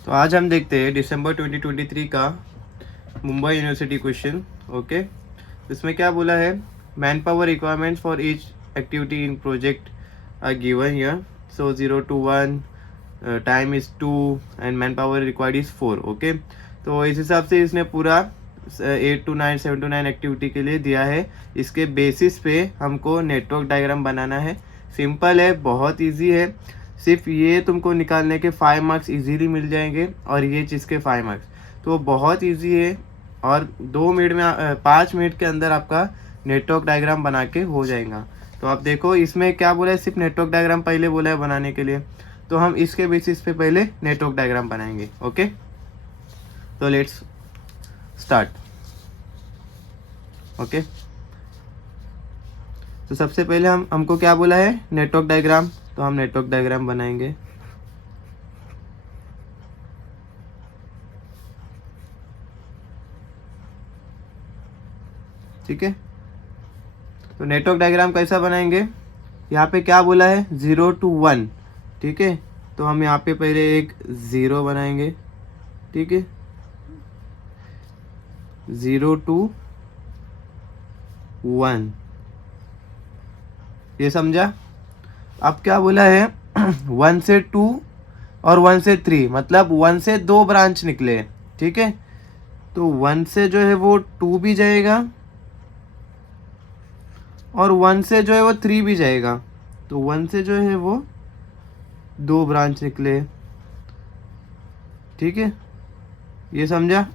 तो आज हम देखते हैं दिसंबर 2023 का मुंबई यूनिवर्सिटी क्वेश्चन। ओके, इसमें क्या बोला है, man power requirements for each activity in project are given here. So 0 to 1, time is 2 and man power required is 4। Okay, तो इस हिसाब से इसने पूरा 8 to 9, 7 to 9 एक्टिविटी के लिए दिया है। इसके बेसिस पे हमको नेटवर्क डायग्राम बनाना है। सिंपल है, बहुत इजी है। सिर्फ ये तुमको निकालने के 5 मार्क्स इजीली मिल जाएंगे और ये चीज़ के 5 मार्क्स, तो बहुत इजी है। और 2 मिनट में 5 मिनट के अंदर आपका नेटवर्क डायग्राम बना के हो जाएगा। तो आप देखो इसमें क्या बोला है, सिर्फ नेटवर्क डायग्राम पहले बोला है बनाने के लिए। तो हम इसके बेसिस पे पहले नेटवर्क डायग्राम बनाएंगे। ओके, तो लेट्स स्टार्ट। ओके, तो सबसे पहले हमको क्या बोला है, नेटवर्क डायग्राम। तो हम नेटवर्क डायग्राम बनाएंगे। ठीक है, तो नेटवर्क डायग्राम कैसा बनाएंगे, यहाँ पे क्या बोला है 0 to 1। ठीक है, तो हम यहाँ पे पहले एक 0 बनाएंगे। ठीक है, 0 to 1, ये समझा। अब क्या बोला है 1 से 2 और 1 से 3, मतलब 1 से 2 ब्रांच निकले। ठीक है, तो 1 से जो है वो 2 भी जाएगा और 1 से जो है वो 3 भी जाएगा। तो 1 से जो है वो 2 ब्रांच निकले। ठीक है, ये समझा।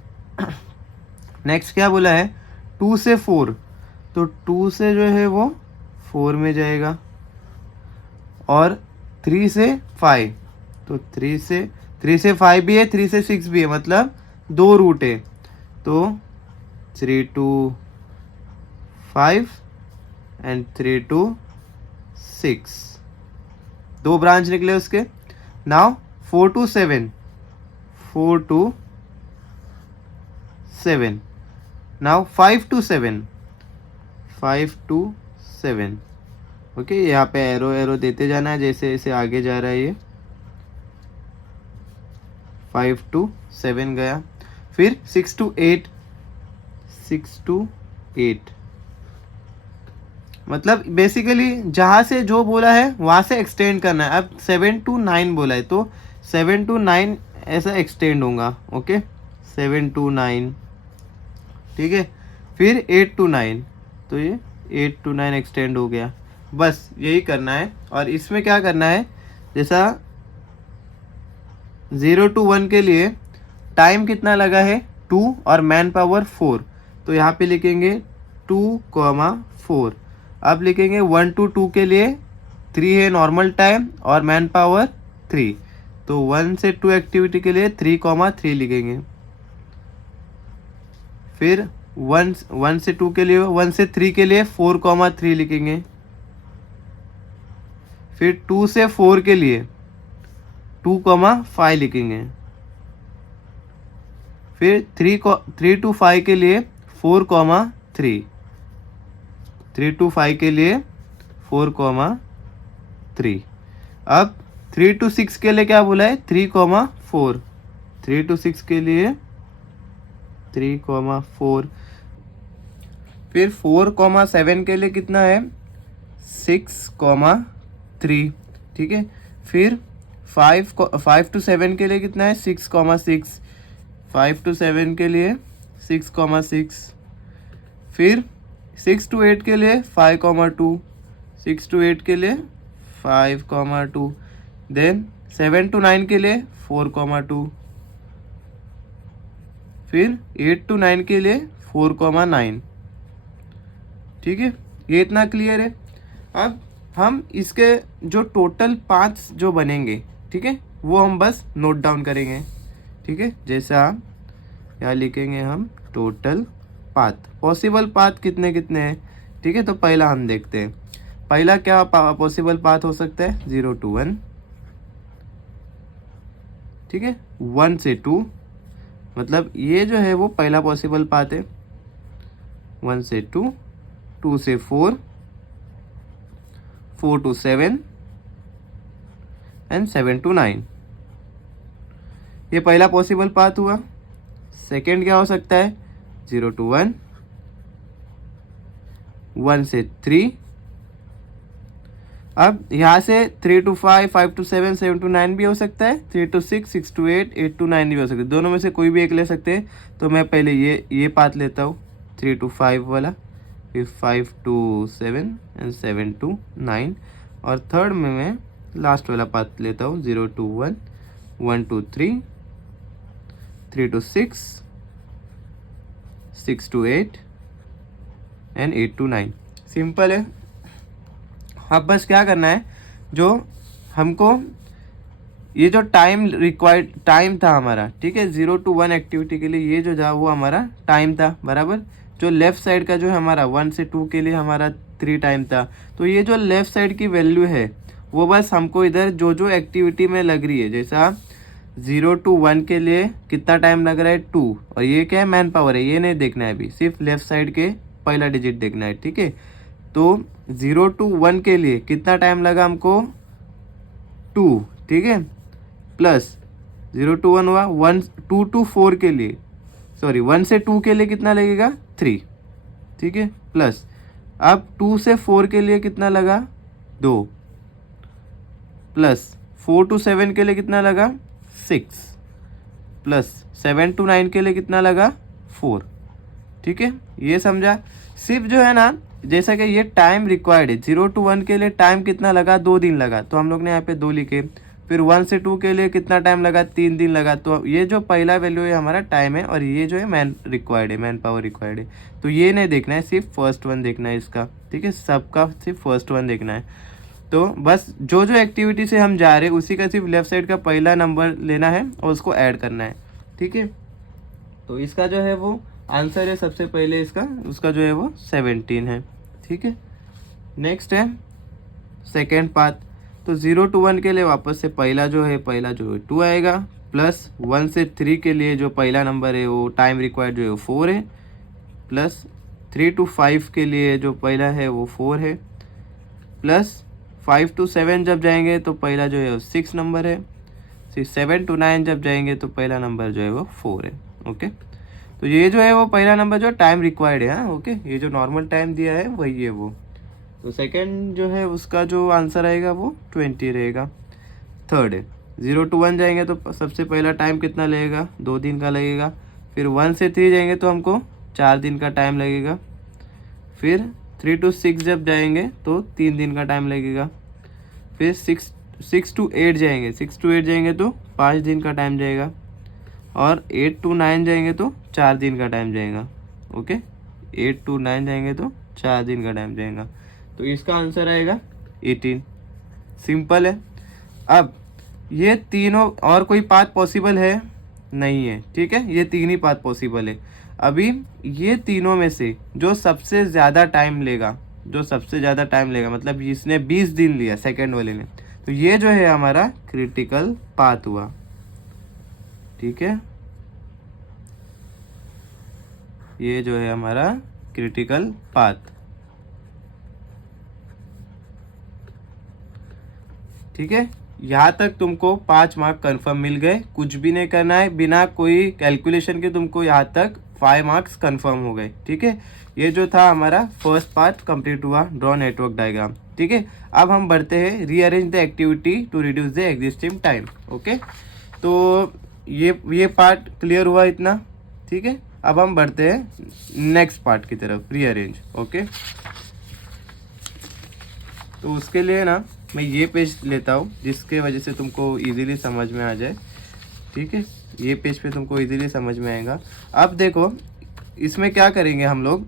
नेक्स्ट क्या बोला है 2 से 4, तो 2 से जो है वो 4 में जाएगा और 3 से 5, तो 3 से 5 भी है, 3 से 6 भी है, मतलब 2 रूट है। तो 3 to 5 एंड 3 to 6, 2 ब्रांच निकले उसके। Now 4 to 7, 4 to 7, now 5 to 7, 5 to 7। Okay, यहाँ पे एरो एरो देते जाना है जैसे जैसे आगे जा रहा है ये। 5 to 7 गया, फिर 6 to 8, 6 to 8, मतलब बेसिकली जहाँ से जो बोला है वहाँ से एक्सटेंड करना है। अब 7 to 9 बोला है तो 7 to 9 ऐसा एक्सटेंड होगा। Okay, 7 to 9। ठीक है, फिर 8 to 9, तो ये 8 to 9 एक्सटेंड हो गया। बस यही करना है। और इसमें क्या करना है, जैसा 0 to 1 के लिए टाइम कितना लगा है 2 और मैन पावर 4, तो यहाँ पे लिखेंगे 2, 4। अब लिखेंगे 1 to 2 के लिए 3 है नॉर्मल टाइम और मैन पावर 3, तो 1 से 2 एक्टिविटी के लिए 3, 3 लिखेंगे। फिर 1 से 2 के लिए, 1 से 3 के लिए 4, 3 लिखेंगे। फिर 2 से 4 के लिए 2, 5 लिखेंगे। फिर 3 to 5 के लिए 4, 3, 3 to 5 के लिए 4, 3। अब 3 to 6 के लिए क्या बोला है 3, 4, 3 to 6 के लिए 3, 4। फिर 4, 7 के लिए कितना है 6, 3। ठीक है, फिर 5 to 7 के लिए कितना है 6, 5 to 7 के लिए 6, फिर 6 to 8 के लिए 5, 6 to 8 के लिए 5, देन 7 to 9 के लिए 4, फिर 8 to 9 के लिए 4, 9। ठीक है, ये इतना क्लियर है। अब हम इसके जो टोटल पाथ्स जो बनेंगे, ठीक है, वो हम बस नोट डाउन करेंगे। ठीक है, जैसा यहाँ लिखेंगे हम टोटल पाथ, पॉसिबल पाथ कितने कितने हैं। ठीक है, तो पहला हम देखते हैं, पहला क्या पॉसिबल पाथ हो सकता है 0 to 1। ठीक है, 1 से 2, मतलब ये जो है वो पहला पॉसिबल पाथ है। 1 से 2, 2 से 4, 4 to 7 एंड 7 to 9। ये पहला पॉसिबल पाथ हुआ। सेकेंड क्या हो सकता है, 0 to 1, 1 से 3। अब यहाँ से 3 to 5, 5 to 7, 7 to 9 भी हो सकता है, 3 to 6, 6 to 8, 8 to 9 भी हो सकता है। दोनों में से कोई भी एक ले सकते हैं। तो मैं पहले ये पाथ लेता हूँ, 3 to 5 वाला, फिर 5 to 7 एंड 7 to 9, और थर्ड में मैं लास्ट वाला पाथ लेता हूँ, 0 to 1, 1 to 3, 3 to 6, 6 to 8 and 8 to 9। Simple है। अब बस क्या करना है, जो हमको ये जो टाइम रिक्वायर्ड टाइम था हमारा, ठीक है, 0 to 1 एक्टिविटी के लिए ये जो था वो हमारा टाइम था बराबर। जो लेफ़्ट साइड का जो है हमारा 1 से 2 के लिए हमारा 3 टाइम था। तो ये जो लेफ़्ट साइड की वैल्यू है वो बस हमको इधर जो जो एक्टिविटी में लग रही है, जैसा 0 to 1 के लिए कितना टाइम लग रहा है 2, और ये क्या है, मैन पावर है, ये नहीं देखना है अभी, सिर्फ लेफ़्ट साइड के पहला डिजिट देखना है, ठीक है। तो 0 to 1 के लिए कितना टाइम लगा हमको, 2, ठीक है, प्लस 0 to 1 हुआ, 2 to 4 के लिए, सॉरी 1 से 2 के लिए कितना लगेगा, 3, ठीक है, प्लस अब 2 से 4 के लिए कितना लगा, 2, प्लस 4 to 7 के लिए कितना लगा, 6, प्लस 7 to 9 के लिए कितना लगा, 4, ठीक है। ये समझा। सिर्फ जो है ना, जैसा कि ये टाइम रिक्वायर्ड है, 0 to 1 के लिए टाइम कितना लगा, 2 दिन लगा, तो हम लोग ने यहाँ पे 2 लिखे। फिर 1 से 2 के लिए कितना टाइम लगा, 3 दिन लगा। तो ये जो पहला वैल्यू है हमारा टाइम है, और ये जो है मैन रिक्वायर्ड है, मैन पावर रिक्वायर्ड है। तो ये नहीं देखना है, सिर्फ फर्स्ट वन देखना है इसका, ठीक है, सबका सिर्फ फर्स्ट वन देखना है। तो बस जो जो एक्टिविटी से हम जा रहे हैं उसी का सिर्फ लेफ्ट साइड का पहला नंबर लेना है और उसको ऐड करना है, ठीक है। तो इसका जो है वो आंसर है सबसे पहले इसका, उसका जो है वो 17 है, ठीक है। नेक्स्ट है सेकेंड पार्ट। तो 0 to 1 के लिए वापस से पहला जो है 2 आएगा, प्लस 1 से 3 के लिए जो पहला नंबर है वो टाइम रिक्वायर्ड जो है वो 4 है, प्लस 3 to 5 के लिए जो पहला है वो 4 है, प्लस 5 to 7 जब जाएंगे तो पहला जो है वो 6 नंबर है, फिर 7 to 9 जब जाएंगे तो पहला नंबर जो है वो 4 है, ओके। तो ये जो है वो पहला नंबर जो टाइम रिक्वायर्ड है, हाँ, ओके। ये जो नॉर्मल टाइम दिया है वही है वो। तो सेकंड जो है उसका जो आंसर आएगा वो 20 रहेगा। थर्ड है 0 to 1 जाएंगे तो सबसे पहला टाइम कितना लगेगा, 2 दिन का लगेगा। फिर 1 से 3 जाएंगे तो हमको 4 दिन का टाइम लगेगा। फिर 3 to 6 जब जाएंगे तो 3 दिन का टाइम लगेगा। फिर 6 to 8 जाएंगे, 6 to 8 जाएंगे तो 5 दिन का टाइम जाएगा। और 8 to 9 जाएंगे तो 4 दिन का टाइम जाएगा, ओके। 8 to 9 जाएंगे तो 4 दिन का टाइम जाएगा। तो इसका आंसर आएगा 18। सिंपल है। अब ये तीनों और कोई पाथ पॉसिबल है नहीं है, ठीक है, ये 3 ही पाथ पॉसिबल है। अभी ये तीनों में से जो सबसे ज़्यादा टाइम लेगा, मतलब इसने 20 दिन लिया सेकेंड वाले ने, तो ये जो है हमारा क्रिटिकल पाथ हुआ, ठीक है। ये जो है हमारा क्रिटिकल पाथ, ठीक है। यहाँ तक तुमको 5 मार्क कंफर्म मिल गए, कुछ भी नहीं करना है, बिना कोई कैलकुलेशन के तुमको यहाँ तक 5 मार्क्स कंफर्म हो गए, ठीक है। ये जो था हमारा फर्स्ट पार्ट कंप्लीट हुआ, ड्रॉ नेटवर्क डायग्राम, ठीक है। अब हम बढ़ते हैं rearrange the activity to reduce the existing time, okay. तो ये पार्ट क्लियर हुआ इतना, ठीक है। अब हम बढ़ते हैं नेक्स्ट पार्ट की तरफ, रीअरेंज, ओके। तो उसके लिए ना मैं ये पेज लेता हूँ जिसके वजह से तुमको इजीली समझ में आ जाए, ठीक है। ये पेज पे तुमको इजीली समझ में आएगा। अब देखो इसमें क्या करेंगे हम लोग,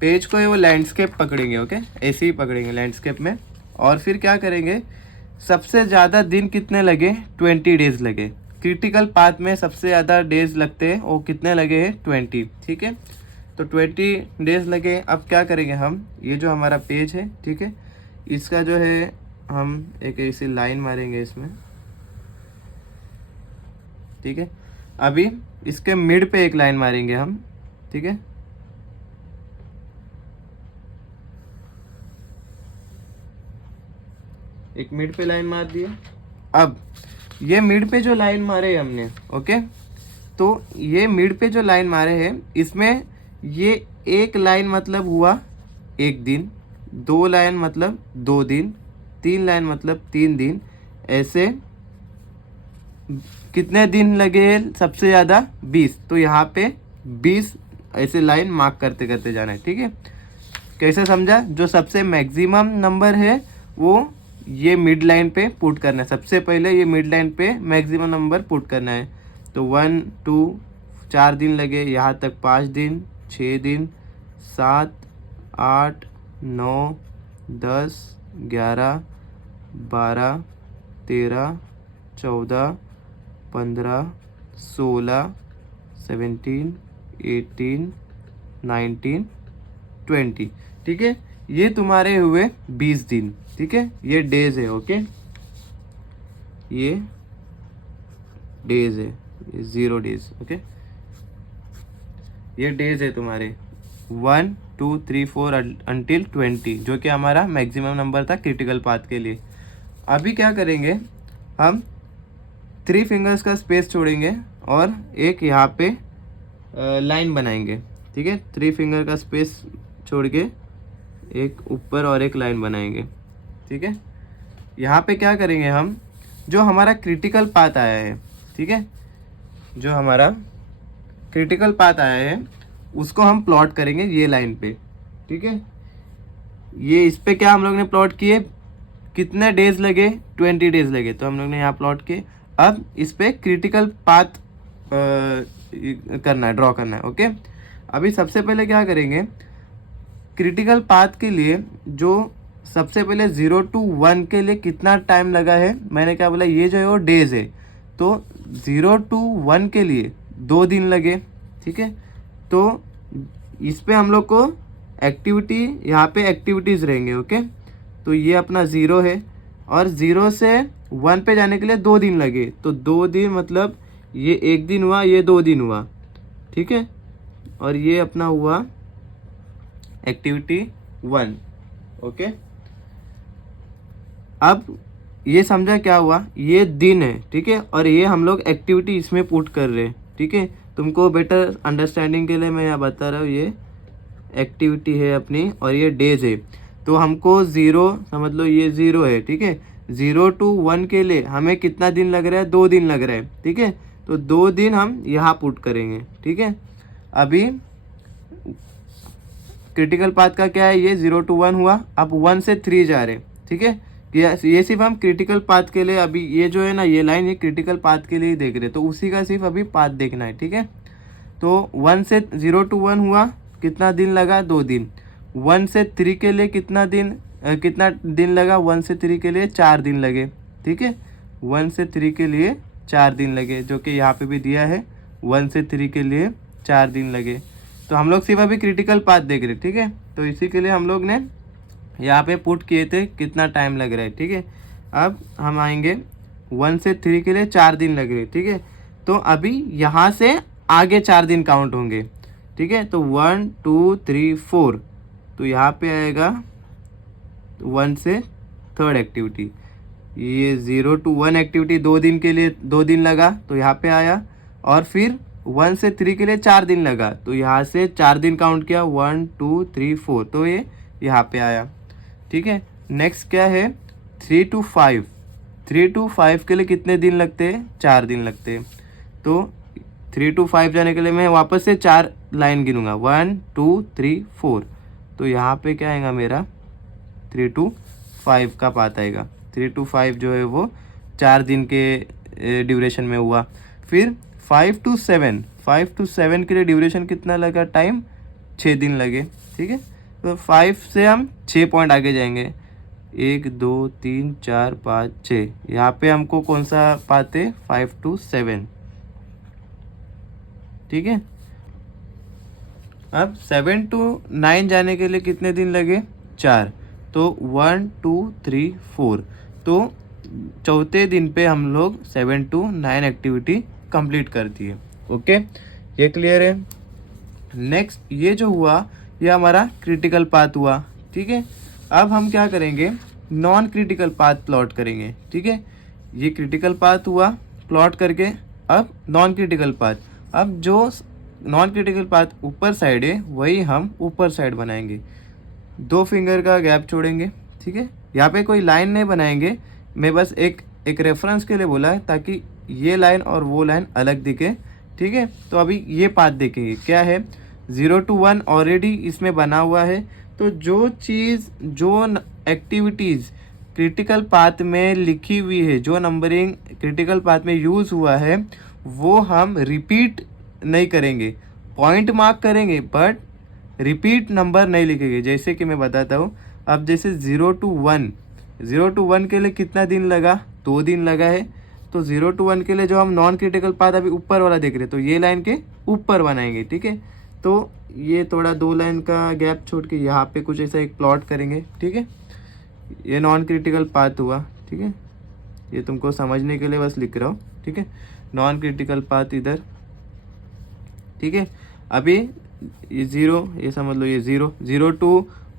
पेज को वो लैंडस्केप पकड़ेंगे, ओके, ऐसे ही पकड़ेंगे लैंडस्केप में। और फिर क्या करेंगे, सबसे ज़्यादा दिन कितने लगे, 20 डेज लगे। क्रिटिकल पाथ में सबसे ज़्यादा डेज लगते हैं, वो कितने लगे हैं, 20, ठीक है। तो 20 डेज लगे। अब क्या करेंगे हम, ये जो हमारा पेज है, ठीक है, इसका जो है हम एक ऐसी लाइन मारेंगे इसमें, ठीक है। अभी इसके मिड पे एक लाइन मारेंगे हम, ठीक है। एक मिड पे लाइन मार दिए। अब ये मिड पे जो लाइन मारे हमने, ओके, तो ये मिड पे जो लाइन मारे हैं इसमें ये एक लाइन मतलब हुआ 1 दिन, 2 लाइन मतलब 2 दिन, 3 लाइन मतलब 3 दिन, ऐसे कितने दिन लगे सबसे ज़्यादा 20। तो यहाँ पे 20 ऐसे लाइन मार्क करते करते जाना है, ठीक है। कैसे समझा? जो सबसे मैक्सिमम नंबर है वो ये मिड लाइन पे पुट करना है, सबसे पहले ये मिड लाइन पे मैक्सिमम नंबर पुट करना है। तो 1 2 4 दिन लगे, यहाँ तक 5 दिन, 6 दिन, 7 8 9 10 11 12 13 14 15 16 17 18 19 20, ठीक है। ये तुम्हारे हुए 20 दिन, ठीक है। ये डेज है, ओके, ये डेज है, ये 0 डेज, ओके। ये डेज है तुम्हारे 1 2 3 4 अंटिल 20, जो कि हमारा मैक्सिमम नंबर था क्रिटिकल पाथ के लिए। अभी क्या करेंगे हम, 3 फिंगर्स का स्पेस छोड़ेंगे और एक यहाँ पे लाइन बनाएंगे, ठीक है। 3 फिंगर का स्पेस छोड़ के एक ऊपर और एक लाइन बनाएंगे, ठीक है। यहाँ पे क्या करेंगे हम, जो हमारा क्रिटिकल पाथ आया है, ठीक है, जो हमारा क्रिटिकल पाथ आया है उसको हम प्लॉट करेंगे ये लाइन पे, ठीक है। ये इस पे क्या हम लोग ने प्लॉट किए, कितने डेज लगे, 20 डेज लगे, तो हम लोग ने यहाँ प्लॉट किए। अब इस पे क्रिटिकल पाथ करना है, ड्रॉ करना है, ओके। अभी सबसे पहले क्या करेंगे, क्रिटिकल पाथ के लिए जो सबसे पहले 0 to 1 के लिए कितना टाइम लगा है, मैंने क्या बोला, ये जो है वो डेज है, तो 0 to 1 के लिए 2 दिन लगे, ठीक है। तो इस पे हम लोग को एक्टिविटी, यहाँ पे एक्टिविटीज़ रहेंगे, ओके। तो ये अपना 0 है और 0 से 1 पे जाने के लिए 2 दिन लगे, तो 2 दिन मतलब ये 1 दिन हुआ, ये 2 दिन हुआ, ठीक है। और ये अपना हुआ एक्टिविटी 1, ओके। अब ये समझा क्या हुआ, ये दिन है, ठीक है, और ये हम लोग एक्टिविटी इसमें पुट कर रहे हैं, ठीक है। तुमको बेटर अंडरस्टैंडिंग के लिए मैं यहाँ बता रहा हूँ, ये एक्टिविटी है अपनी और ये डेज है। तो हमको 0 समझ लो, ये 0 है, ठीक है। 0 to 1 के लिए हमें कितना दिन लग रहा है, 2 दिन लग रहा है, ठीक है। तो 2 दिन हम यहाँ पुट करेंगे, ठीक है। अभी क्रिटिकल पाथ का क्या है, ये 0 to 1 हुआ, अब 1 से 3 जा रहे हैं, ठीक है। ये सिर्फ हम क्रिटिकल पाथ के लिए, अभी ये जो है ना ये लाइन, ये क्रिटिकल पाथ के लिए ही देख रहे हैं, तो उसी का सिर्फ अभी पाथ देखना है, ठीक है। तो 1 से 0 to 1 हुआ, कितना दिन लगा, 2 दिन। 1 से 3 के लिए कितना दिन लगा, 1 से 3 के लिए 4 दिन लगे, ठीक है। 1 से 3 के लिए 4 दिन लगे, जो कि यहाँ पे भी दिया है, 1 से 3 के लिए 4 दिन लगे। तो हम लोग सिर्फ अभी क्रिटिकल पाथ देख रहे, ठीक है। तो इसी के लिए हम लोग ने यहाँ पे पुट किए थे कितना टाइम लग रहा है, ठीक है। अब हम आएंगे 1 से 3 के लिए 4 दिन लग रहे, ठीक है। तो अभी यहाँ से आगे 4 दिन काउंट होंगे, ठीक है। तो 1 2 3 4, तो यहाँ पे आएगा 1 से 3rd एक्टिविटी, ये 0 to 1 एक्टिविटी 2 दिन के लिए 2 दिन लगा, तो यहाँ पे आया। और फिर 1 से 3 के लिए 4 दिन लगा, तो यहाँ से 4 दिन काउंट किया, 1 2 3 4, तो ये यहाँ पे आया, ठीक है। नेक्स्ट क्या है, 3 to 5, 3 to 5 के लिए कितने दिन लगते हैं, 4 दिन लगते हैं। तो 3 to 5 जाने के लिए मैं वापस से 4 लाइन गिनूंगा, 1 2 3 4, तो यहाँ पे क्या आएगा मेरा 3 to 5 का पाथ आएगा। 3 to 5 जो है वो 4 दिन के ड्यूरेशन में हुआ। फिर 5 to 7 के लिए ड्यूरेशन कितना लगा, टाइम 6 दिन लगे, ठीक है। तो 5 से हम 6 पॉइंट आगे जाएंगे, 1 2 3 4 5 6, यहाँ पे हमको कौन सा पाथ है, 5 to 7, ठीक है। अब 7 to 9 जाने के लिए कितने दिन लगे, 4, तो 1 2 3 4, तो चौथे दिन पे हम लोग 7 to 9 एक्टिविटी कंप्लीट कर दी है, ओके। ये क्लियर है। नेक्स्ट ये जो हुआ ये हमारा क्रिटिकल पाथ हुआ, ठीक है। अब हम क्या करेंगे, नॉन क्रिटिकल पाथ प्लॉट करेंगे, ठीक है। ये क्रिटिकल पाथ हुआ प्लॉट करके। अब नॉन क्रिटिकल पाथ, अब जो नॉन क्रिटिकल पाथ ऊपर साइड है वही हम ऊपर साइड बनाएंगे, 2 फिंगर का गैप छोड़ेंगे, ठीक है। यहाँ पे कोई लाइन नहीं बनाएंगे, मैं बस एक रेफरेंस के लिए बोला है ताकि ये लाइन और वो लाइन अलग दिखे, ठीक है। तो अभी ये पाथ देखेंगे क्या है, 0 to 1 ऑलरेडी इसमें बना हुआ है। तो जो चीज़, जो एक्टिविटीज़ क्रिटिकल पाथ में लिखी हुई है, जो नंबरिंग क्रिटिकल पाथ में यूज़ हुआ है, वो हम रिपीट नहीं करेंगे, पॉइंट मार्क करेंगे बट रिपीट नंबर नहीं लिखेंगे। जैसे कि मैं बताता हूँ, अब जैसे 0 to 1 के लिए कितना दिन लगा, 2 दिन लगा है। तो 0 to 1 के लिए जो हम नॉन क्रिटिकल पाथ अभी ऊपर वाला देख रहे हैं, तो ये लाइन के ऊपर बनाएंगे, ठीक है। तो ये थोड़ा 2 लाइन का गैप छोड़ के यहाँ पे कुछ ऐसा एक प्लॉट करेंगे, ठीक है। ये नॉन क्रिटिकल पाथ हुआ, ठीक है। ये तुमको समझने के लिए बस लिख रहा हूँ, ठीक है। नॉन क्रिटिकल पाथ इधर, ठीक है। अभी ये 0, ये समझ लो ये 0 to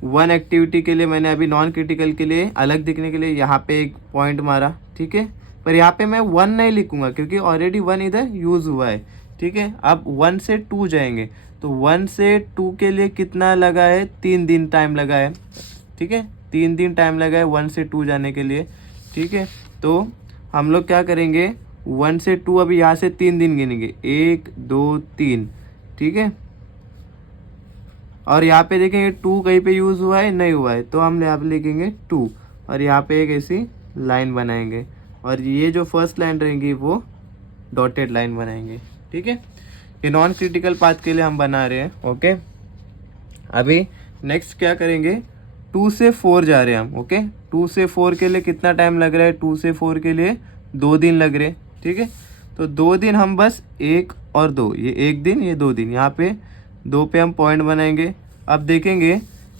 1 एक्टिविटी के लिए मैंने अभी नॉन क्रिटिकल के लिए अलग दिखने के लिए यहाँ पे एक पॉइंट मारा, ठीक है। पर यहाँ पे मैं 1 नहीं लिखूंगा क्योंकि ऑलरेडी 1 इधर यूज़ हुआ है, ठीक है। अब 1 से 2 जाएंगे, तो 1 से 2 के लिए कितना लगा है, 3 दिन टाइम लगा है, ठीक है। 3 दिन टाइम लगा है 1 से 2 जाने के लिए, ठीक है। तो हम लोग क्या करेंगे, 1 से 2 अभी यहाँ से 3 दिन गिनेंगे, 1 2 3, ठीक है। और यहाँ पे देखेंगे 2 कहीं पे यूज़ हुआ है, नहीं हुआ है, तो हम यहाँ पे लिखेंगे 2 और यहाँ पे एक ऐसी लाइन बनाएंगे और ये जो फर्स्ट लाइन रहेंगी वो डॉटेड लाइन बनाएंगे, ठीक है। ये नॉन क्रिटिकल पाथ के लिए हम बना रहे हैं, ओके। अभी नेक्स्ट क्या करेंगे, 2 से 4 जा रहे हैं हम, ओके। 2 से 4 के लिए कितना टाइम लग रहा है, 2 से 4 के लिए 2 दिन लग रहे, ठीक है। तो 2 दिन हम बस 1 और 2, ये 1 दिन, ये 2 दिन, यहाँ पे 2 पे हम पॉइंट बनाएंगे। अब देखेंगे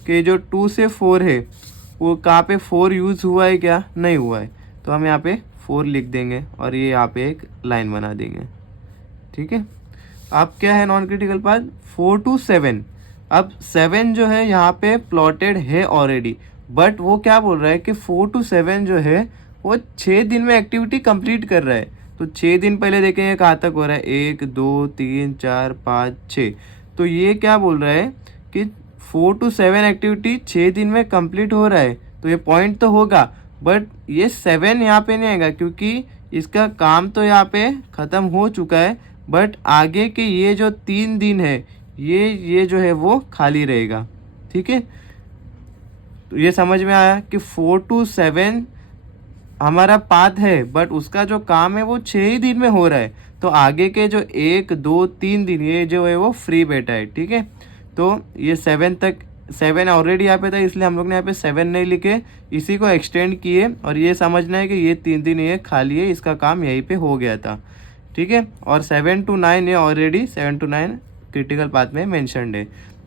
कि जो 2 से 4 है वो कहाँ पे 4 यूज़ हुआ है, क्या नहीं हुआ है, तो हम यहाँ पे 4 लिख देंगे और ये यहाँ पे एक लाइन बना देंगे, ठीक है। अब क्या है नॉन क्रिटिकल पाथ, 4 to 7। अब 7 जो है यहाँ पे प्लॉटेड है ऑलरेडी, बट वो क्या बोल रहा है कि 4 to 7 जो है वो 6 दिन में एक्टिविटी कंप्लीट कर रहा है। तो 6 दिन पहले देखेंगे कहाँ तक हो रहा है, 1 2 3 4 5 6। तो ये क्या बोल रहा है कि 4 to 7 एक्टिविटी 6 दिन में कंप्लीट हो रहा है, तो ये पॉइंट तो होगा, बट ये 7 यहाँ पे नहीं आएगा क्योंकि इसका काम तो यहाँ पे ख़त्म हो चुका है, बट आगे के ये जो 3 दिन है ये जो है वो खाली रहेगा, ठीक है। तो ये समझ में आया कि 4 to 7 हमारा पाथ है, बट उसका जो काम है वो 6 ही दिन में हो रहा है, तो आगे के जो 1 2 3 दिन ये जो है वो फ्री बैठा है, ठीक है। तो ये 7 तक, 7 ऑलरेडी यहाँ पे था इसलिए हम लोग ने यहाँ पे 7 नहीं लिखे, इसी को एक्सटेंड किए और ये समझना है कि ये 3 दिन ये खाली है, इसका काम यहीं पे हो गया था, ठीक है। और 7 to 9 ये ऑलरेडी 7 to 9 क्रिटिकल पाथ में मेंशन्ड है,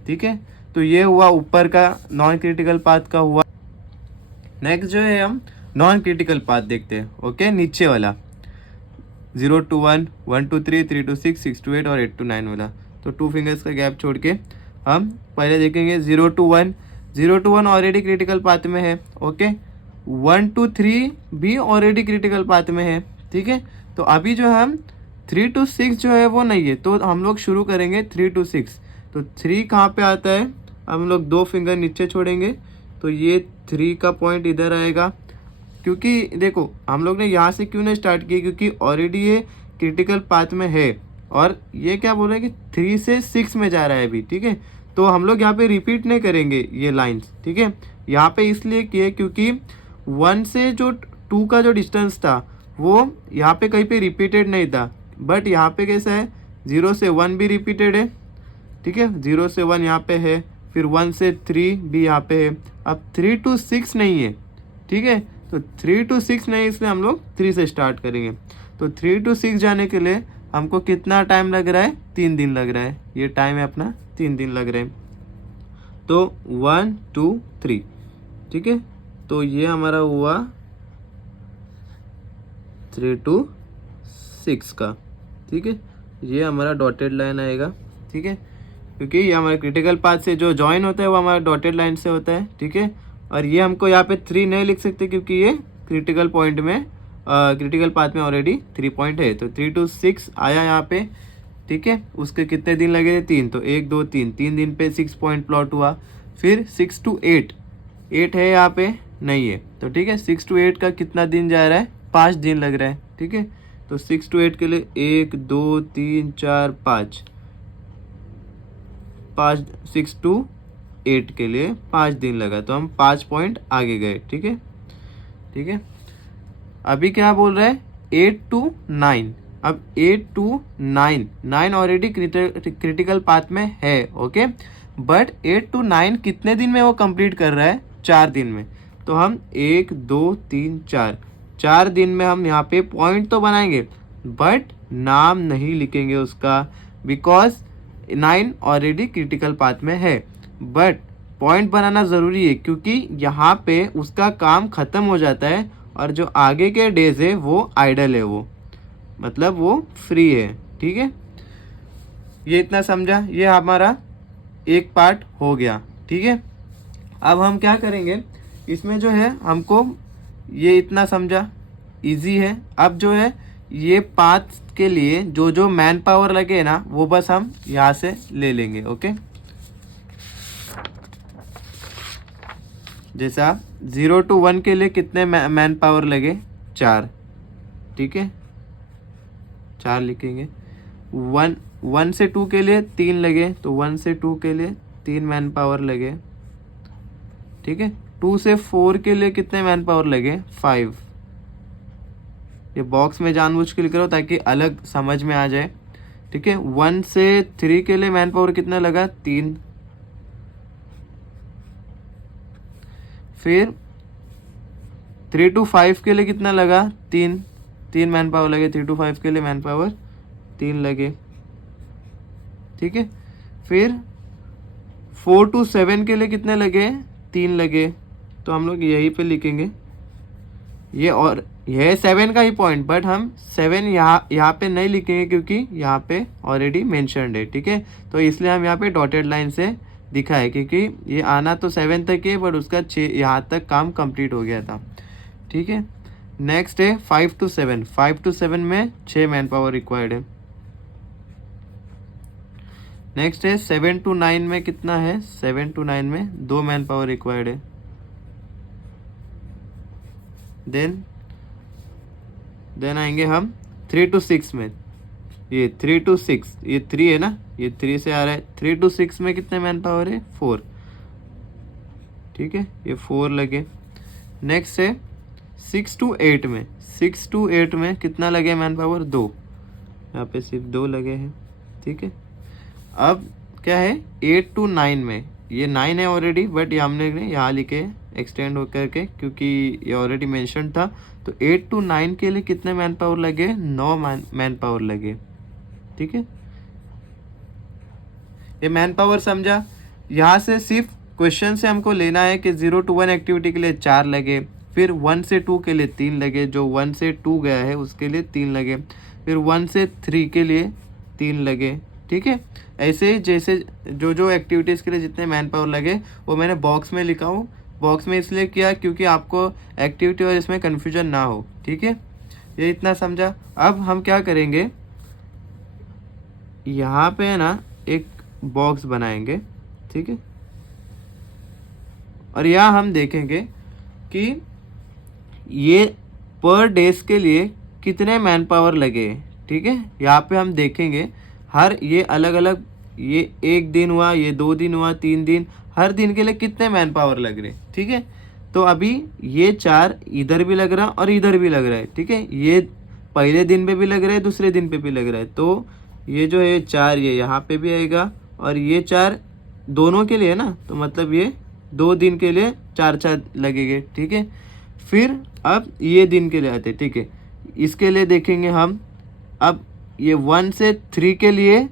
ठीक है। तो ये हुआ ऊपर का नॉन क्रिटिकल पाथ का हुआ। नेक्स्ट जो है हम नॉन क्रिटिकल पाथ देखते हैं, ओके। नीचे वाला 0 to 1, 1 to 3, 3 to 6, 6 to 8 और 8 to 9 वाला। तो 2 फिंगर्स का गैप छोड़ के हम पहले देखेंगे 0 to 1। 0 to 1 already critical path में है, ओके। 1 to 3 भी ऑलरेडी क्रिटिकल पाथ में है, ठीक है। तो अभी जो हम 3 to 6 जो है वो नहीं है, तो हम लोग शुरू करेंगे 3 to 6। तो 3 कहाँ पे आता है, हम लोग 2 फिंगर नीचे छोड़ेंगे, तो ये 3 का पॉइंट इधर आएगा। क्योंकि देखो हम लोग ने यहाँ से क्यों नहीं स्टार्ट किया, क्योंकि ऑलरेडी ये क्रिटिकल पाथ में है और ये क्या बोल रहे हैं कि 3 से 6 में जा रहा है अभी, ठीक है। तो हम लोग यहाँ पे रिपीट नहीं करेंगे ये लाइंस, ठीक है। यहाँ पे इसलिए किए क्योंकि 1 से जो 2 का जो डिस्टेंस था वो यहाँ पे कहीं पे रिपीटेड नहीं था, बट यहाँ पे कैसा है 0 से 1 भी रिपीटेड है, ठीक है। 0 से 1 यहाँ पे है, फिर 1 से 3 भी यहाँ पे है। अब 3 to 6 नहीं है, ठीक है। तो 3 to 6 नहीं, इसलिए हम लोग 3 से स्टार्ट करेंगे। तो 3 to 6 जाने के लिए हमको कितना टाइम लग रहा है, 3 दिन लग रहा है, ये टाइम है अपना 3 दिन लग रहे हैं। तो 1 2 3, ठीक है। तो ये हमारा हुआ 3 to 6 का, ठीक है। ये हमारा डॉटेड लाइन आएगा, ठीक है, क्योंकि ये हमारे क्रिटिकल पाथ से जो जॉइन होता है वो हमारा डॉटेड लाइन से होता है, ठीक है। और ये हमको यहाँ पे 3 नहीं लिख सकते क्योंकि ये क्रिटिकल पॉइंट में क्रिटिकल पाथ में ऑलरेडी 3 पॉइंट है, तो 3 to 6 आया यहाँ पे, ठीक है। उसके कितने दिन लगे थे? 3, तो 1 2 3, 3 दिन पे 6 पॉइंट प्लॉट हुआ। फिर 6 to 8, 8 है यहाँ पे नहीं है, तो ठीक है 6 to 8 का कितना दिन जा रहा है? 5 दिन लग रहा है, ठीक है। तो 6 to 8 के लिए 1 2 3 4 5, 6 to 8 के लिए 5 दिन लगा, तो हम 5 पॉइंट आगे गए, ठीक है, ठीक है। अभी क्या बोल रहा है? 8 to 9। अब 8 to 9, 9 ऑलरेडी क्रिटिकल पाथ में है, ओके। बट 8 to 9 कितने दिन में वो कंप्लीट कर रहा है? 4 दिन में। तो हम 1 2 3 4 दिन में हम यहाँ पे पॉइंट तो बनाएंगे बट नाम नहीं लिखेंगे उसका, बिकॉज 9 ऑलरेडी क्रिटिकल पाथ में है। बट पॉइंट बनाना ज़रूरी है क्योंकि यहाँ पे उसका काम ख़त्म हो जाता है और जो आगे के डेज है वो आइडल है, वो मतलब वो फ्री है, ठीक है। ये इतना समझा? ये हमारा एक पार्ट हो गया, ठीक है। अब हम क्या करेंगे इसमें, जो है हमको ये इतना समझा, इजी है। अब जो है ये पाथ के लिए जो जो मैन पावर लगे ना वो बस हम यहाँ से ले लेंगे, ओके। जैसा 0 to 1 के लिए कितने मैन पावर लगे? 4, ठीक है, 4 लिखेंगे। 1 से 2 के लिए 3 लगे, तो 1 से 2 के लिए 3 मैन पावर लगे, ठीक है। 2 से 4 के लिए कितने मैन पावर लगे? 5। ये बॉक्स में जानबूझ के लिख रहा हूँ ताकि अलग समझ में आ जाए, ठीक है। 1 से 3 के लिए मैन पावर कितना लगा? 3। फिर 3 to 5 के लिए कितना लगा? 3 मैन पावर लगे। 3 to 5 के लिए मैन पावर 3 लगे, ठीक है। फिर 4 to 7 के लिए कितने लगे? 3 लगे। तो हम लोग यहीं पे लिखेंगे ये, और यह 7 का ही पॉइंट, बट हम 7 यहाँ पे नहीं लिखेंगे क्योंकि यहाँ पे ऑलरेडी मेंशन्ड है, ठीक है। तो इसलिए हम यहाँ पे डॉटेड लाइन से दिखा है क्योंकि ये आना तो 7 तक है बट उसका 6 यहाँ तक काम कंप्लीट हो गया था, ठीक है। नेक्स्ट है 5 to 7। 5 to 7 में 6 मैन पावर रिक्वायर्ड है। नेक्स्ट है 7 to 9 में कितना है? 7 to 9 में 2 मैन पावर रिक्वायर्ड है। देन आएंगे हम 3 to 6 में। ये 3 to 6, ये 3 है ना, ये 3 से आ रहा है। 3 to 6 में कितने मैन पावर है? 4, ठीक है, ये 4 लगे। नेक्स्ट है 6 to 8 में। 6 to 8 में कितना लगे मैन पावर? 2। यहाँ पे सिर्फ 2 लगे हैं, ठीक है। अब क्या है 8 to 9 में? ये 9 है ऑलरेडी बट ये हमने यहाँ लिखे एक्सटेंड होकर के क्योंकि ये ऑलरेडी मेंशन था। तो 8 to 9 के लिए कितने मैन पावर लगे? 9 मैन पावर लगे, ठीक है। ये मैन पावर समझा? यहाँ से सिर्फ क्वेश्चन से हमको लेना है कि 0 to 1 एक्टिविटी के लिए 4 लगे, फिर 1 से 2 के लिए 3 लगे, जो 1 से 2 गया है उसके लिए 3 लगे, फिर 1 से 3 के लिए 3 लगे, ठीक है। ऐसे जैसे जो जो एक्टिविटीज़ के लिए जितने मैन पावर लगे वो मैंने बॉक्स में लिखा हूँ। बॉक्स में इसलिए किया क्योंकि आपको एक्टिविटी और इसमें कन्फ्यूजन ना हो, ठीक है। ये इतना समझा? अब हम क्या करेंगे, यहाँ पे है ना एक बॉक्स बनाएंगे, ठीक है। और यहाँ हम देखेंगे कि ये पर डेज के लिए कितने मैन पावर लगे, ठीक है। यहाँ पे हम देखेंगे हर ये अलग अलग, ये 1 दिन हुआ, ये 2 दिन हुआ, 3 दिन, हर दिन के लिए कितने मैन पावर लग रहे, ठीक है। तो अभी ये 4 इधर भी लग रहा और इधर भी लग रहा है, ठीक है। ये पहले दिन पे भी लग रहा है, दूसरे दिन पे भी लग रहा है। तो ये जो है 4 ये यहाँ पे भी आएगा और ये 4 दोनों के लिए है ना, तो मतलब ये 2 दिन के लिए 4 लगेंगे, ठीक है। फिर अब ये दिन के लिए आते, ठीक है। इसके लिए देखेंगे हम, अब ये 1 से 3 के लिए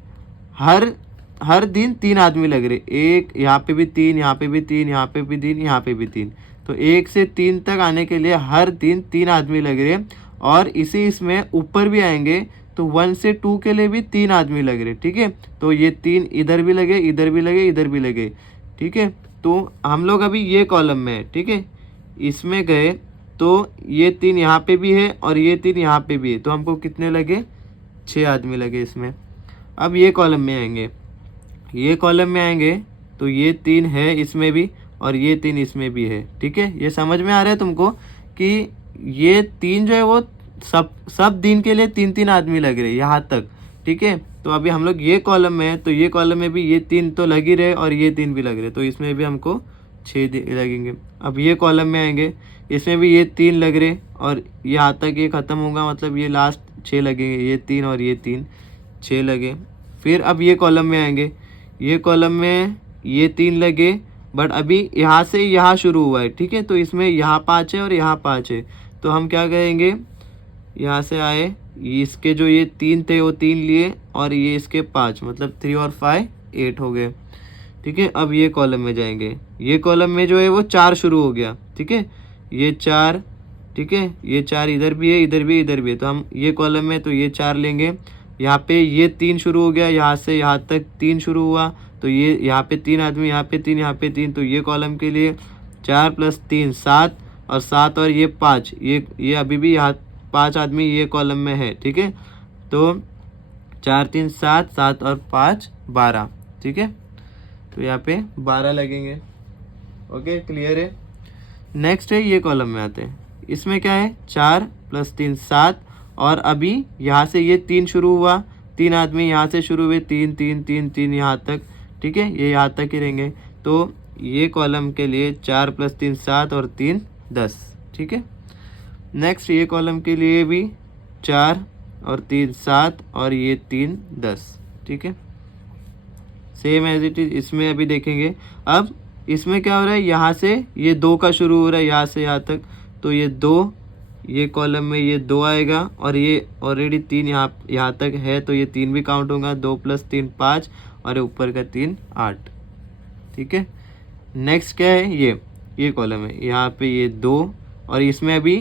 हर दिन 3 आदमी लग रहे, एक यहाँ पे भी 3, यहाँ पे भी 3, यहाँ पे भी 3, यहाँ पे भी 3। तो 1 से 3 तक आने के लिए हर दिन 3 आदमी लग रहे, और इसी इसमें ऊपर भी आएंगे तो 1 से 2 के लिए भी 3 आदमी लग रहे, ठीक है। तो ये 3 इधर भी लगे, इधर भी लगे, इधर भी लगे, ठीक है। तो हम लोग अभी ये कॉलम में है, ठीक है। इसमें गए तो ये 3 यहाँ पे भी है और ये 3 यहाँ पे भी है, तो हमको कितने लगे, 6 आदमी लगे इसमें। अब ये कॉलम में आएंगे, ये कॉलम में आएंगे तो ये 3 है इसमें भी और ये 3 इसमें भी है। ठीक है, ये समझ में आ रहा है तुमको कि ये 3 जो है वो सब दिन के लिए 3-3 आदमी लग रहे यहाँ तक। ठीक है, तो अभी हम लोग ये कॉलम में है तो ये कॉलम में भी ये 3 तो लग ही रहे और ये 3 भी लग रहे, तो इसमें भी हमको 6 लगेंगे। अब ये कॉलम में आएंगे, इसमें भी ये 3 लग रहे और यहाँ तक ये ख़त्म होगा, मतलब ये लास्ट 6 लगेंगे, ये 3 और ये 3, 6 लगे। फिर अब ये कॉलम में आएंगे, ये कॉलम में ये 3 लगे, बट अभी यहाँ से यहाँ शुरू हुआ है। ठीक है, तो इसमें यहाँ 5 है और यहाँ 5 है, तो हम क्या करेंगे, यहाँ से आए, इसके जो ये 3 थे वो 3 लिए और ये इसके 5, मतलब 3 और 5 8 हो गए। ठीक है, अब ये कॉलम में जाएंगे, ये कॉलम में जो है वो 4 शुरू हो गया। ठीक है, ये 4, ठीक है, ये 4 इधर भी है, इधर भी, इधर भी है, तो हम ये कॉलम में तो ये 4 लेंगे। यहाँ पे ये 3 शुरू हो गया, यहाँ से यहाँ तक 3 शुरू हुआ, तो ये यहाँ पे 3 आदमी, यहाँ पे 3, यहाँ पे 3, तो ये कॉलम के लिए 4 + 3 7 और 7 और ये 5, ये अभी भी यहाँ 5 आदमी ये कॉलम में है। ठीक है, तो 4 3 7, 7 और 5 12। ठीक है, तो यहाँ पे 12 लगेंगे। ओके, क्लियर है। नेक्स्ट है ये कॉलम में आते हैं, इसमें क्या है, 4 + 3 7 और अभी यहाँ से ये 3 शुरू हुआ, 3 आदमी यहाँ से शुरू हुए, 3 3 3 3 यहाँ तक। ठीक है, ये यहाँ तक ही रहेंगे, तो ये कॉलम के लिए 4 + 3 7 और 3 10। ठीक है, नेक्स्ट ये कॉलम के लिए भी 4 और 3 7 और ये 3 10। ठीक है, सेम एज इट इज इसमें अभी देखेंगे। अब इसमें क्या हो रहा है, यहाँ से ये 2 का शुरू हो रहा है, यहाँ से यहाँ तक, तो ये 2, ये कॉलम में ये 2 आएगा और ये ऑलरेडी 3 यहाँ तक है, तो ये 3 भी काउंट होगा, 2 + 3 5 और ऊपर का 3 8। ठीक है, नेक्स्ट क्या है, ये कॉलम है, यहाँ पे ये 2 और इसमें अभी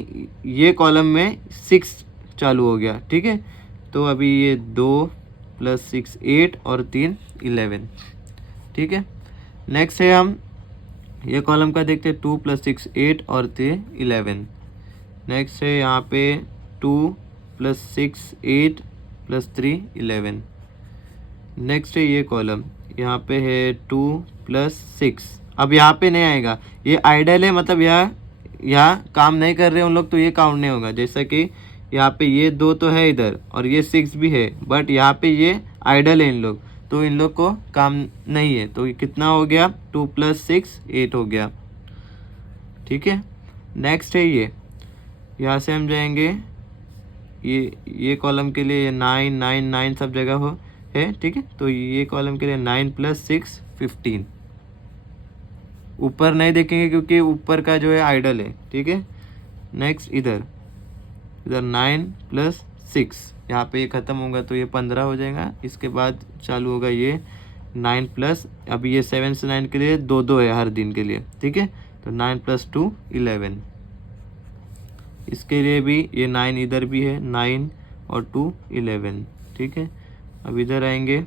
ये कॉलम में 6 चालू हो गया। ठीक है, तो अभी ये 2 + 6 8 और 3 11। ठीक है, नेक्स्ट है हम ये कॉलम का देखते हैं, 2 + 6 8 और 3 11। नेक्स्ट है यहाँ पे 2 + 6 8 + 3 11। नेक्स्ट है ये कॉलम, यहाँ पे है 2 + 6, अब यहाँ पे नहीं आएगा, ये आइडल है, मतलब यहाँ काम नहीं कर रहे उन लोग, तो ये काउंट नहीं होगा। जैसा कि यहाँ पे ये 2 तो है इधर और ये 6 भी है, बट यहाँ पे ये आइडल है इन लोग, तो इन लोग को काम नहीं है, तो ये कितना हो गया, 2 + 6 8 हो गया। ठीक है, नेक्स्ट है ये, यहाँ से हम जाएंगे, ये कॉलम के लिए 9 9 9 सब जगह है। ठीक है, तो ये कॉलम के लिए 9 + 6 15। ऊपर नहीं देखेंगे क्योंकि ऊपर का जो है आइडल है। ठीक है, नेक्स्ट इधर 9 + 6, यहाँ पे ये ख़त्म होगा तो ये 15 हो जाएगा। इसके बाद चालू होगा ये 9 प्लस, अभी ये 7 से 9 के लिए 2 है हर दिन के लिए। ठीक है, तो 9 + 2 11। इसके लिए भी ये 9 इधर भी है, 9 और 2 11। ठीक है, अब इधर आएंगे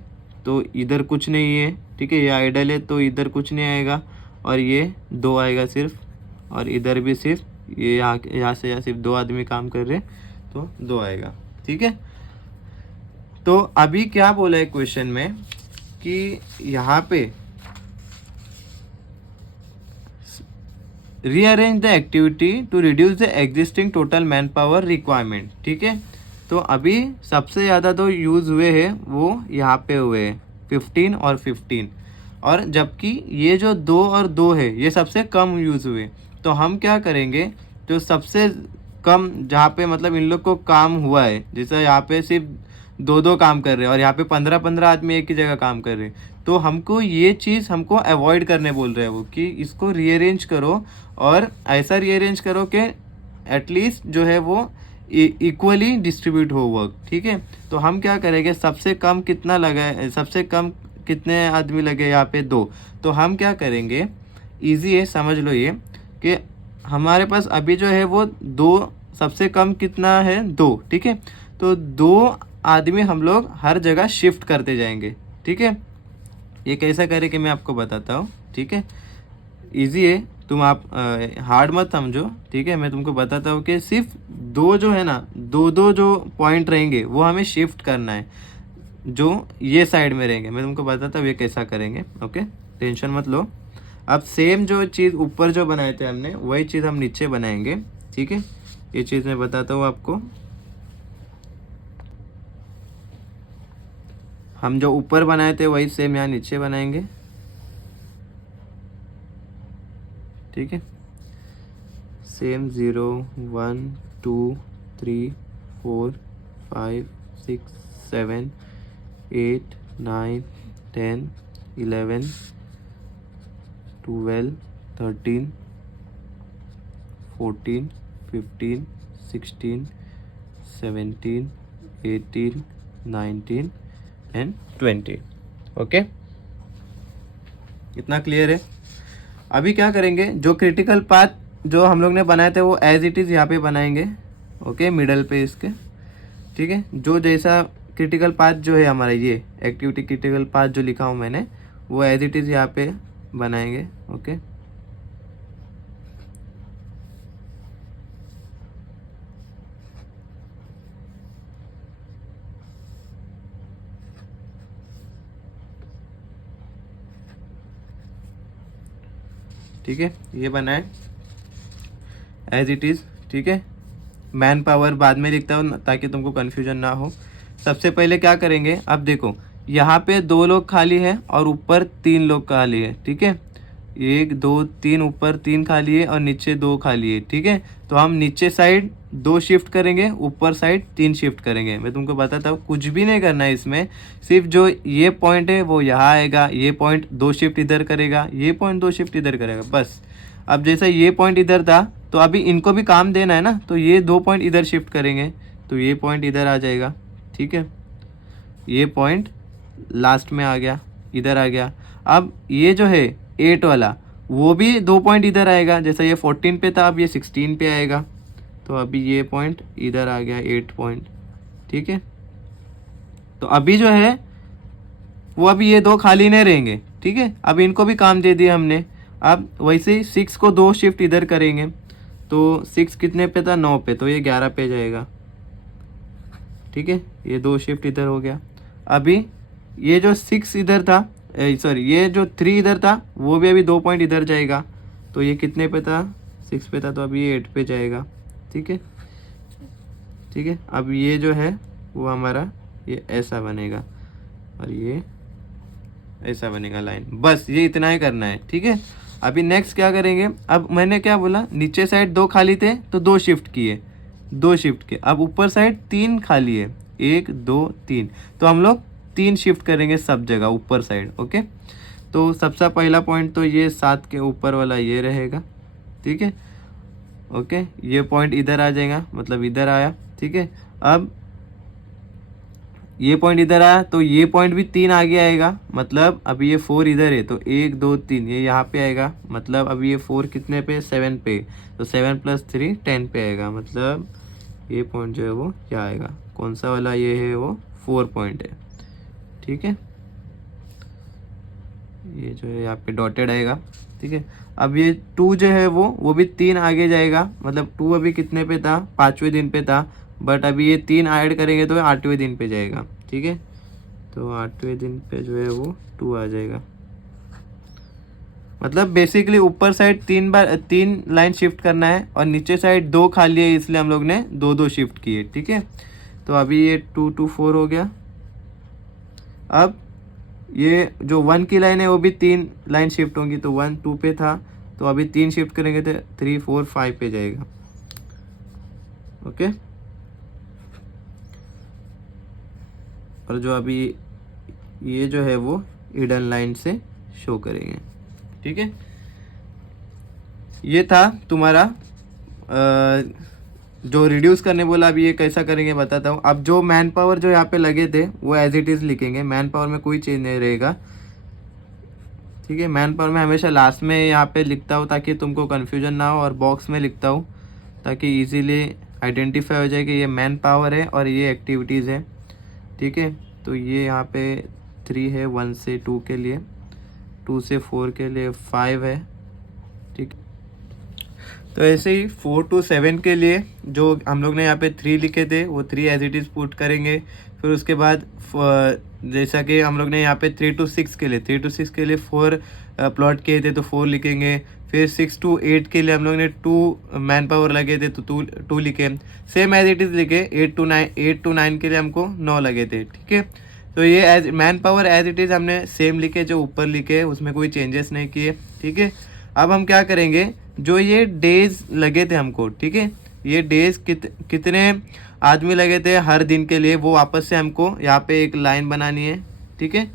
तो इधर कुछ नहीं है। ठीक है, ये आइडल है तो इधर कुछ नहीं आएगा और ये 2 आएगा सिर्फ, और इधर भी सिर्फ ये यहाँ से सिर्फ 2 आदमी काम कर रहे तो 2 आएगा। ठीक है, तो अभी क्या बोला है क्वेश्चन में कि यहाँ पे rearrange the activity to reduce the existing total man power requirement. ठीक है, तो अभी सबसे ज़्यादा तो यूज़ हुए हैं वो यहाँ पे हुए हैं 15 और 15, और जबकि ये जो 2 और 2 है ये सबसे कम यूज़ हुए। तो हम क्या करेंगे, जो सबसे कम जहाँ पे मतलब इन लोग को काम हुआ है, जैसे यहाँ पे सिर्फ 2 काम कर रहे हैं और यहाँ पे 15 आदमी एक ही जगह काम कर रहे हैं, तो हमको ये चीज़ हमको अवॉइड करने बोल रहे हैं वो, कि इसको रीअरेंज करो और ऐसा रीअरेंज करो कि एटलीस्ट जो है वो इक्वली डिस्ट्रीब्यूट हो वर्क। ठीक है, तो हम क्या करेंगे, सबसे कम कितना लगा है, सबसे कम कितने आदमी लगे यहाँ पे 2, तो हम क्या करेंगे, इजी है समझ लो ये, कि हमारे पास अभी जो है वो 2, सबसे कम कितना है 2। ठीक है, तो 2 आदमी हम लोग हर जगह शिफ्ट करते जाएंगे। ठीक है, ये कैसा करें कि मैं आपको बताता हूँ। ठीक है, इजी है, तुम आप हार्ड मत समझो, ठीक है। मैं तुमको बताता हूँ कि सिर्फ दो जो है ना, दो दो जो पॉइंट रहेंगे वो हमें शिफ्ट करना है, जो ये साइड में रहेंगे। मैं तुमको बताता हूँ ये कैसा करेंगे, ओके, टेंशन मत लो। अब सेम जो चीज़ ऊपर जो बनाए थे हमने, वही चीज़ हम नीचे बनाएंगे, ठीक है। ये चीज़ मैं बताता हूँ आपको। हम जो ऊपर बनाए थे वही सेम यहाँ नीचे बनाएंगे, ठीक है। Same 0 1 2 3 4 5 6 7 8 9 10 11 12 13 14 15 16 17 18 19 and 20, okay. इतना क्लियर है। अभी क्या करेंगे, जो क्रिटिकल पाथ जो हम लोग ने बनाए थे वो एज इट इज़ यहाँ पे बनाएंगे, ओके, मिडल पे इसके, ठीक है। जो जैसा क्रिटिकल पाथ जो है हमारा, ये एक्टिविटी क्रिटिकल पाथ जो लिखा हूँ मैंने, वो एज इट इज़ यहाँ पे बनाएंगे, ओके। ठीक है, ये बनाए एज इट इज़, ठीक है। मैन पावर बाद में लिखता हूँ ताकि तुमको कन्फ्यूजन ना हो। सबसे पहले क्या करेंगे, अब देखो यहाँ पे 2 लोग खाली है और ऊपर 3 लोग खाली है, ठीक है। 1 2 3, ऊपर 3 खाली है और नीचे 2 खाली है, ठीक है। तो हम नीचे साइड 2 शिफ्ट करेंगे, ऊपर साइड 3 शिफ्ट करेंगे। मैं तुमको बताता हूँ, कुछ भी नहीं करना है इसमें, सिर्फ जो ये पॉइंट है वो यहाँ आएगा, ये पॉइंट 2 शिफ्ट इधर करेगा, ये पॉइंट 2 शिफ्ट इधर करेगा, बस। अब जैसा ये पॉइंट इधर था तो अभी इनको भी काम देना है ना, तो ये 2 पॉइंट इधर शिफ्ट करेंगे, तो ये पॉइंट इधर आ जाएगा, ठीक है। ये पॉइंट लास्ट में आ गया, इधर आ गया। अब ये जो है 8 वाला, वो भी 2 पॉइंट इधर आएगा, जैसा ये 14 पे था अब ये 16 पे आएगा, तो अभी ये पॉइंट इधर आ गया 8 पॉइंट, ठीक है। तो अभी जो है वो अभी ये 2 खाली नहीं रहेंगे, ठीक है। अब इनको भी काम दे दिया हमने। अब वैसे ही 6 को 2 शिफ्ट इधर करेंगे, तो 6 कितने पे था, 9 पे, तो ये 11 पे जाएगा, ठीक है। ये 2 शिफ्ट इधर हो गया। अभी ये जो 6 इधर था, सॉरी ये जो 3 इधर था, वो भी अभी 2 पॉइंट इधर जाएगा, तो ये कितने पे था, 6 पे था, तो अभी ये 8 पे जाएगा, ठीक है, ठीक है। अब ये जो है वो हमारा ये ऐसा बनेगा और ये ऐसा बनेगा लाइन, बस ये इतना ही करना है, ठीक है। अभी नेक्स्ट क्या करेंगे, अब मैंने क्या बोला, नीचे साइड 2 खाली थे तो 2 शिफ्ट किए, 2 शिफ्ट किए। अब ऊपर साइड 3 खाली है, 1 2 3, तो हम लोग 3 शिफ्ट करेंगे सब जगह ऊपर साइड, ओके। तो सबसे पहला पॉइंट तो ये 7 के ऊपर वाला ये रहेगा, ठीक है, ओके। ये पॉइंट इधर आ जाएगा, मतलब इधर आया, ठीक है। अब ये पॉइंट इधर आया तो ये पॉइंट भी 3 आगे आएगा, मतलब अभी ये 4 इधर है, तो 1 2 3 ये यहाँ पे आएगा, मतलब अभी ये 4 कितने पे, 7 पे, तो 7 + 3 10 पे आएगा, मतलब ये पॉइंट जो है वो क्या आएगा, कौन सा वाला ये है, वो 4 पॉइंट है, ठीक है। ये जो है यहाँ पे डॉटेड आएगा, ठीक है। अब ये 2 जो है वो भी 3 आगे जाएगा, मतलब 2 अभी कितने पे था, 5वें दिन पे था, बट अभी ये 3 ऐड करेंगे तो 8वें दिन पे जाएगा, ठीक है। तो 8वें दिन पे जो है वो 2 आ जाएगा, मतलब बेसिकली ऊपर साइड 3 लाइन शिफ्ट करना है और नीचे साइड 2 खाली है, इसलिए हम लोग ने 2 शिफ्ट किए, ठीक है। तो अभी ये 2 2 4 हो गया। अब ये जो 1 की लाइन है वो भी 3 लाइन शिफ्ट होंगी, तो 1 2 पे था, तो अभी 3 शिफ्ट करेंगे तो 3 4 5 पे जाएगा, ओके। और जो अभी ये जो है वो हिडन लाइन से शो करेंगे, ठीक है। ये था तुम्हारा जो रिड्यूस करने बोला, अभी ये कैसा करेंगे बताता हूँ। अब जो मैन पावर जो यहाँ पे लगे थे वो एज इट इज़ लिखेंगे, मैन पावर में कोई चेंज नहीं रहेगा, ठीक है। मैन पावर में हमेशा लास्ट में यहाँ पे लिखता हूँ ताकि तुमको कन्फ्यूजन ना हो, और बॉक्स में लिखता हूँ ताकि इजीली आइडेंटिफाई हो जाए कि ये मैन पावर है और ये एक्टिविटीज़ है, ठीक है। तो ये यहाँ पे 3 है 1 से 2 के लिए, 2 से 4 के लिए 5 है, ठीक। तो ऐसे ही 4 to 7 के लिए जो हम लोग ने यहाँ पे 3 लिखे थे वो 3 एज इट इज़ पुट करेंगे। फिर उसके बाद जैसा कि हम लोग ने यहाँ पे 3 to 6 के लिए 4 प्लॉट किए थे तो 4 लिखेंगे। फिर 6 to 8 के लिए हम लोग ने 2 मैन पावर लगे थे तो 2 लिखे। सेम एज इट इज़ लिखे। 8 to 9 के लिए हमको 9 लगे थे, ठीक है। तो ये as man power as it is हमने सेम लिखे, जो ऊपर लिखे उसमें कोई चेंजेस नहीं किए, ठीक है। अब हम क्या करेंगे, जो ये डेज लगे थे हमको, ठीक है, ये डेज कितने आदमी लगे थे हर दिन के लिए, वो वापस से हमको यहाँ पे एक लाइन बनानी है, ठीक है।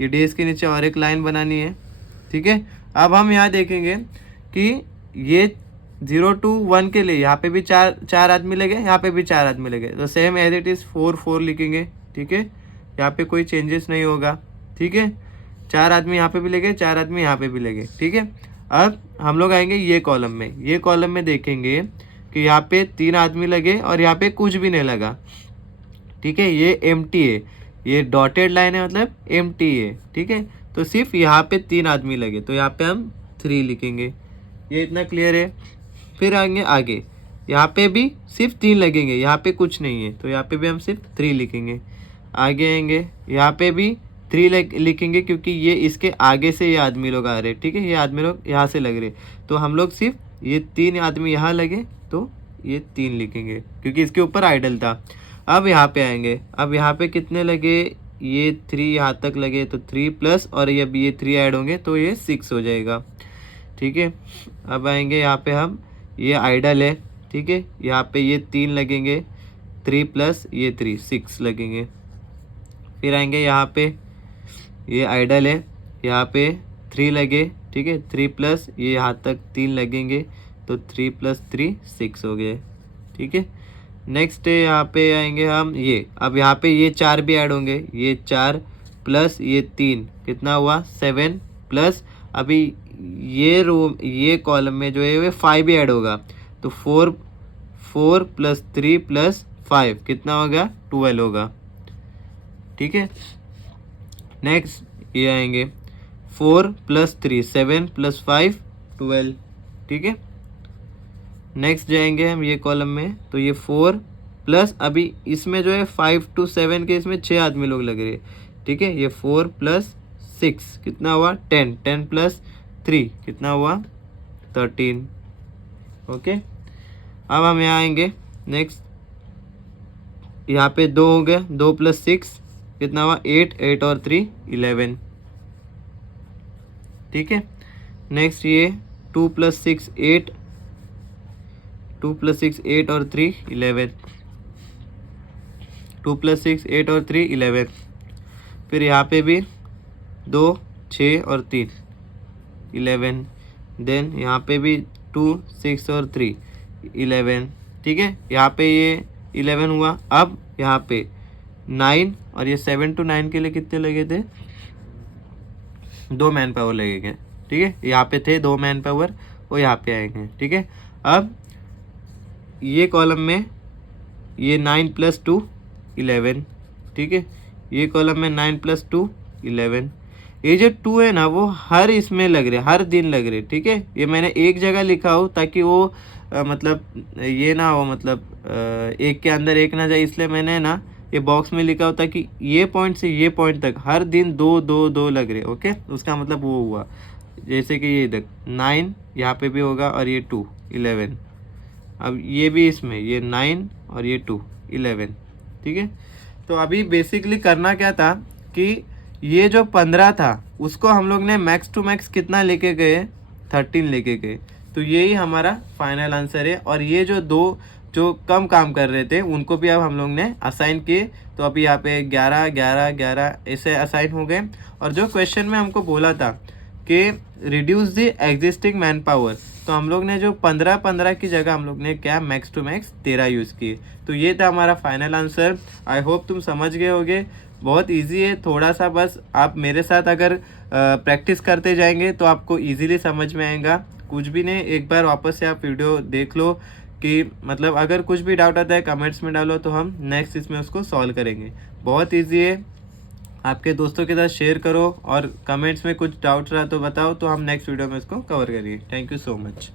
ये डेज के नीचे और एक लाइन बनानी है, ठीक है। अब हम यहाँ देखेंगे कि ये 0 to 1 के लिए यहाँ पे भी चार आदमी लगे, यहाँ पे भी 4 आदमी लगे, तो सेम एज इट इज़ 4 लिखेंगे, ठीक है। यहाँ पे कोई चेंजेस नहीं होगा, ठीक है। 4 आदमी यहाँ पे भी लगे, 4 आदमी यहाँ पे भी लगे, ठीक है। अब हम लोग आएंगे ये कॉलम में देखेंगे कि यहाँ पे 3 आदमी लगे और यहाँ पे कुछ भी नहीं लगा, ठीक है। ये एम्प्टी है, ये डॉटेड लाइन है मतलब एम्प्टी है, ठीक है। तो सिर्फ यहाँ पे 3 आदमी लगे तो यहाँ पे हम 3 लिखेंगे। ये इतना क्लियर है। फिर आएंगे आगे, यहाँ पे भी सिर्फ 3 लगेंगे, यहाँ पे कुछ नहीं है तो यहाँ पे भी हम सिर्फ 3 लिखेंगे। आगे आएंगे, यहाँ पे भी 3 लिखेंगे क्योंकि ये इसके आगे से ये आदमी लोग आ रहे, ठीक है। ये आदमी लोग यहाँ से लग रहे तो हम लोग सिर्फ ये 3 आदमी यहाँ लगे तो ये 3 लिखेंगे क्योंकि इसके ऊपर आइडल था। अब यहाँ पे आएंगे, अब यहाँ पे कितने लगे, ये 3 यहाँ तक लगे तो 3 प्लस और ये 3 ऐड होंगे तो ये 6 हो जाएगा, ठीक है। अब आएंगे यहाँ पे हम, ये आइडल है, ठीक है। यहाँ पे ये 3 लगेंगे, 3 प्लस ये 3 6 लगेंगे। फिर आएंगे यहाँ पे, ये आइडल है, यहाँ पे 3 लगे, ठीक है। 3 प्लस ये यहाँ तक 3 लगेंगे तो 3 प्लस 3 6 हो गए, ठीक है। नेक्स्ट है यहाँ पे आएंगे हम, ये अब यहाँ पे ये 4 भी ऐड होंगे, ये 4 प्लस ये 3 कितना हुआ 7 प्लस अभी ये कॉलम में जो है वो 5 भी ऐड होगा तो 4 प्लस 3 प्लस 5 कितना होगा 12 होगा, ठीक है। नेक्स्ट ये आएंगे 4 प्लस 3 7 प्लस 5 12, ठीक है। नेक्स्ट जाएंगे हम ये कॉलम में तो ये 4 प्लस अभी इसमें जो है 5 to 7 के इसमें 6 आदमी लोग लग रहे, ठीक है। ये 4 प्लस 6 कितना हुआ 10 10 प्लस 3 कितना हुआ 13, ओके। अब हम यहाँ आएंगे, नेक्स्ट यहाँ पे 2 हो गए, 2 प्लस 6 कितना हुआ 8 8 और 3 11, ठीक है। नेक्स्ट ये 2 प्लस 6 8 2 प्लस 6 8 और 3 11, 2 प्लस 6 8 और 3 11। फिर यहाँ पे भी 2 6 और 3 11, देन यहाँ पे भी 2 6 और 3 11, ठीक है। यहाँ पे ये 11 हुआ। अब यहाँ पे 9 और ये 7 to 9 के लिए कितने लगे थे 2 मैन पावर लगेंगे, ठीक है। यहाँ पे थे 2 मैन पावर वो यहाँ पे आएंगे, ठीक है। अब ये कॉलम में ये 9 प्लस 2 11, ठीक है। ये कॉलम में 9 प्लस 2 11। ये जो 2 है ना वो हर इसमें लग रहे, हर दिन लग रहे, ठीक है। ये मैंने एक जगह लिखा हो ताकि वो मतलब ये ना हो, मतलब एक के अंदर एक ना जाए, इसलिए मैंने ना ये बॉक्स में लिखा हो ताकि ये पॉइंट से ये पॉइंट तक हर दिन 2 2 2 लग रहे, ओके। उसका मतलब वो हुआ जैसे कि ये देख 9 यहाँ पे भी होगा और ये 2 11। अब ये भी इसमें ये 9 और ये 2 11, ठीक है। तो अभी बेसिकली करना क्या था कि ये जो 15 था उसको हम लोग ने मैक्स टू मैक्स कितना लेके गए 13 लेके गए, तो यही हमारा फाइनल आंसर है। और ये जो 2 जो कम काम कर रहे थे उनको भी अब हम लोग ने असाइन किए, तो अभी यहाँ पे 11 11 11 ऐसे असाइन हो गए। और जो क्वेश्चन में हमको बोला था कि reduce the existing man power, तो हम लोग ने जो 15 की जगह हम लोग ने क्या मैक्स टू मैक्स 13 यूज़ किए। तो ये था हमारा फाइनल आंसर। आई होप तुम समझ गए होगे, बहुत इजी है। थोड़ा सा बस आप मेरे साथ अगर प्रैक्टिस करते जाएंगे तो आपको इजीली समझ में आएगा। कुछ भी नहीं, एक बार वापस से आप वीडियो देख लो कि मतलब अगर कुछ भी डाउट आता है कमेंट्स में डालो तो हम नेक्स्ट इसमें उसको सॉल्व करेंगे। बहुत ईजी है, आपके दोस्तों के साथ शेयर करो और कमेंट्स में कुछ डाउट रहा तो बताओ, तो हम नेक्स्ट वीडियो में इसको कवर करेंगे। Thank you so much.